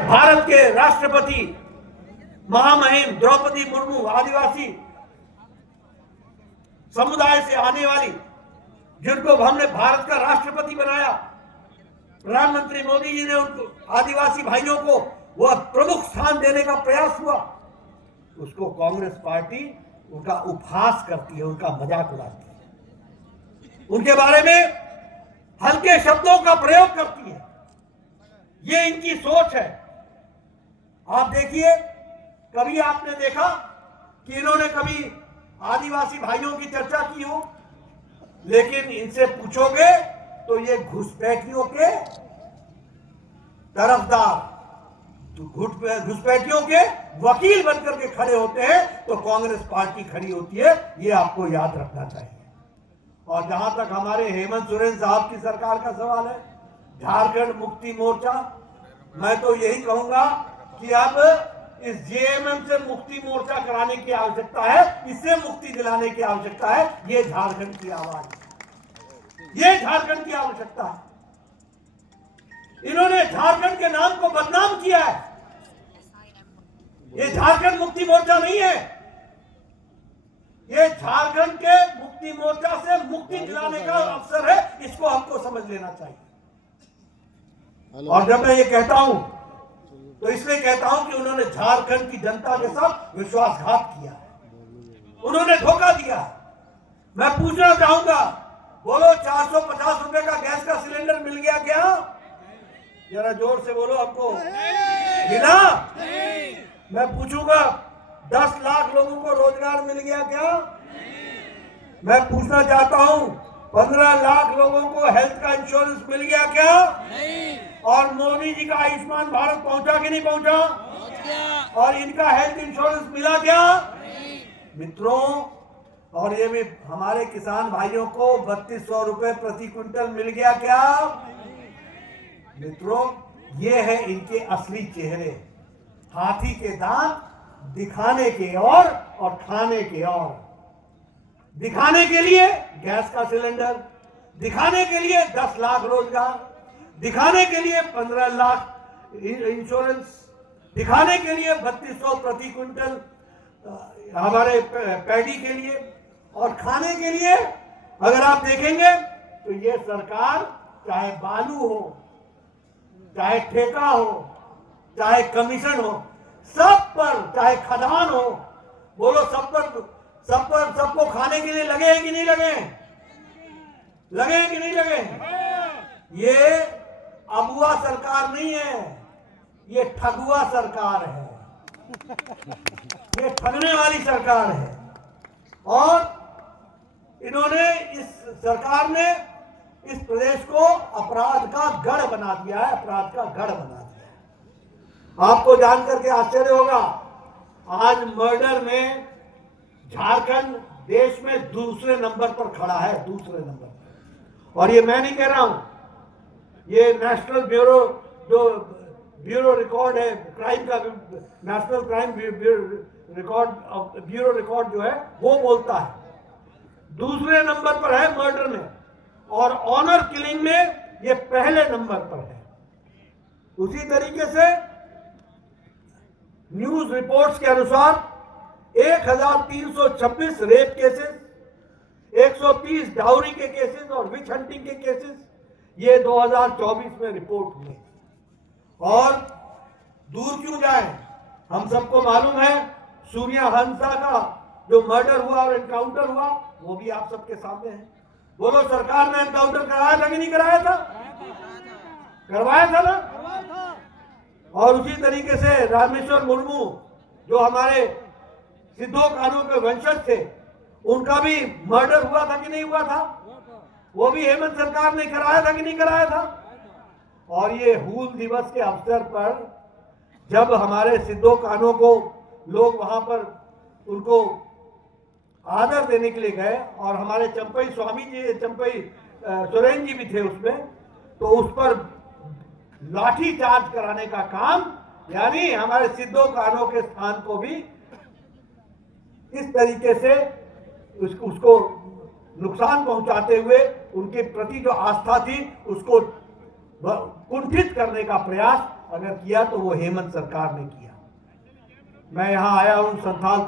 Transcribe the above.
भारत के राष्ट्रपति महामहिम द्रौपदी मुर्मू आदिवासी समुदाय से आने वाली, जिनको हमने भारत का राष्ट्रपति बनाया, प्रधानमंत्री मोदी जी ने उनको आदिवासी भाइयों को वह प्रमुख स्थान देने का प्रयास हुआ, उसको कांग्रेस पार्टी उनका उपहास करती है, उनका मजाक उड़ाती है, उनके बारे में हल्के शब्दों का प्रयोग करती है। ये इनकी सोच है। आप देखिए, कभी आपने देखा कि इन्होंने कभी आदिवासी भाइयों की चर्चा की हो? लेकिन इनसे पूछोगे तो ये घुसपैठियों के तरफदार, घुसपैठियों के वकील बनकर के खड़े होते हैं, तो कांग्रेस पार्टी खड़ी होती है। ये आपको याद रखना चाहिए। और जहां तक हमारे हेमंत सोरेन साहब की सरकार का सवाल है, झारखंड मुक्ति मोर्चा, मैं तो यही कहूंगा कि अब इस जेएमएम से मुक्ति मोर्चा कराने की आवश्यकता है, इससे मुक्ति दिलाने की आवश्यकता है। ये झारखंड की आवाज है, ये झारखंड की आवश्यकता है। इन्होंने झारखंड के नाम को बदनाम किया है। ये झारखंड मुक्ति मोर्चा नहीं है, ये झारखंड के मुक्ति मोर्चा से मुक्ति दिलाने का अवसर है। इसको हमको समझ लेना चाहिए। और जब मैं ये कहता हूं तो इसलिए कहता हूं कि उन्होंने झारखंड की जनता के साथ विश्वासघात किया है, उन्होंने धोखा दिया। मैं पूछना चाहूंगा, बोलो 450 रुपए का गैस का सिलेंडर मिल गया क्या? जरा जोर से बोलो, हमको मिला? मैं पूछूंगा, 10 लाख लोगों को रोजगार मिल गया क्या? मैं पूछना चाहता हूं, 15 लाख लोगों को हेल्थ का इंश्योरेंस मिल गया क्या? और मोदी जी का आयुष्मान भारत पहुंचा कि नहीं पहुंचा? और इनका हेल्थ इंश्योरेंस मिला क्या? मित्रों, और ये भी हमारे किसान भाइयों को 3200 रुपए प्रति क्विंटल मिल गया क्या? मित्रों, ये है इनके असली चेहरे, हाथी के दांत दिखाने के और खाने के और। दिखाने के लिए गैस का सिलेंडर, दिखाने के लिए 10 लाख रोजगार, दिखाने के लिए 15 लाख इंश्योरेंस, दिखाने के लिए 3200 प्रति क्विंटल हमारे पैडी के लिए, और खाने के लिए अगर आप देखेंगे तो ये सरकार चाहे बालू हो, चाहे ठेका हो, चाहे कमीशन हो, सब पर, चाहे खदान हो, बोलो सबको खाने के लिए लगे हैं कि नहीं लगे? लगे हैं कि नहीं लगे? ये अबुआ सरकार नहीं है, ये ठगुआ सरकार है, ये ठगने वाली सरकार है। और इन्होंने, इस सरकार ने इस प्रदेश को अपराध का गढ़ बना दिया है, अपराध का गढ़ बना दिया है। आपको जानकर के आश्चर्य होगा, आज मर्डर में झारखंड देश में दूसरे नंबर पर खड़ा है, दूसरे नंबर पर। और ये मैं नहीं कह रहा हूं, ये नेशनल ब्यूरो, जो ब्यूरो रिकॉर्ड है क्राइम का, नेशनल क्राइम ब्यूरो रिकॉर्ड जो है वो बोलता है, दूसरे नंबर पर है मर्डर में, और ऑनर किलिंग में ये पहले नंबर पर है। उसी तरीके से न्यूज रिपोर्ट्स के अनुसार 1326 रेप केसेस, 130 डाउरी के केसेस और विच हंटिंग के केसेस ये 2024 में रिपोर्ट हुए। और दूर क्यों जाए, हम सबको मालूम है सूर्या हंसा का जो मर्डर हुआ और एनकाउंटर हुआ, वो भी आप सबके सामने है। बोलो, सरकार ने एनकाउंटर कराया था कि नहीं कराया था? करवाया था ना। और उसी तरीके से रामेश्वर मुर्मू, जो हमारे सिद्धो कान्हू के वंशज थे, उनका भी मर्डर हुआ था कि नहीं हुआ था? वो भी हेमंत सरकार ने कराया था कि नहीं कराया था? और ये हूल दिवस के अवसर पर जब हमारे सिद्धो कान्हू को लोग वहां पर उनको आदर देने के लिए गए, और हमारे चंपई स्वामी जी, चंपई सोरेन जी भी थे उसमें, तो उस पर लाठी चार्ज कराने का काम, यानी हमारे सिद्धो कान्हू के स्थान को भी इस तरीके से उसको नुकसान पहुंचाते हुए उनके प्रति जो आस्था थी उसको कुंठित करने का प्रयास अगर किया तो वो हेमंत सरकार ने किया। मैं यहाँ आया हूँ संथाल